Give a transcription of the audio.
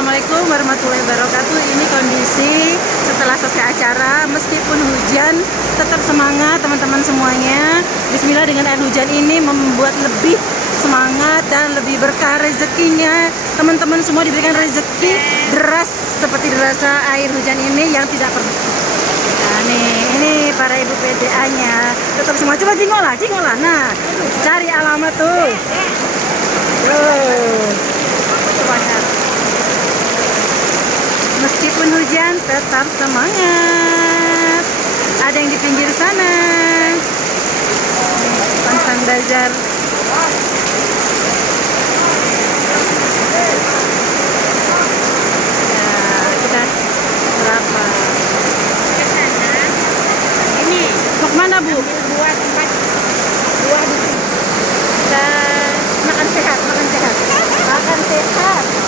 Assalamualaikum warahmatullahi wabarakatuh. Ini kondisi setelah selesai acara, meskipun hujan tetap semangat teman-teman semuanya. Bismillah, dengan air hujan ini membuat lebih semangat dan lebih berkah rezekinya. Teman-teman semua diberikan rezeki deras seperti derasnya air hujan ini yang tidak pernah. Nah nih, ini para ibu PDA-nya tetap semua. Coba jingol lah. Nah, cari alamat tuh. Semangat. Meskipun hujan tetap semangat. Ada yang di pinggir sana. Pantan Bazar. Ya, kita berapa? Ke sana. Ini Mau kemana, Bu? buat tempat buah di sini. Dan makan sehat. Makan sehat.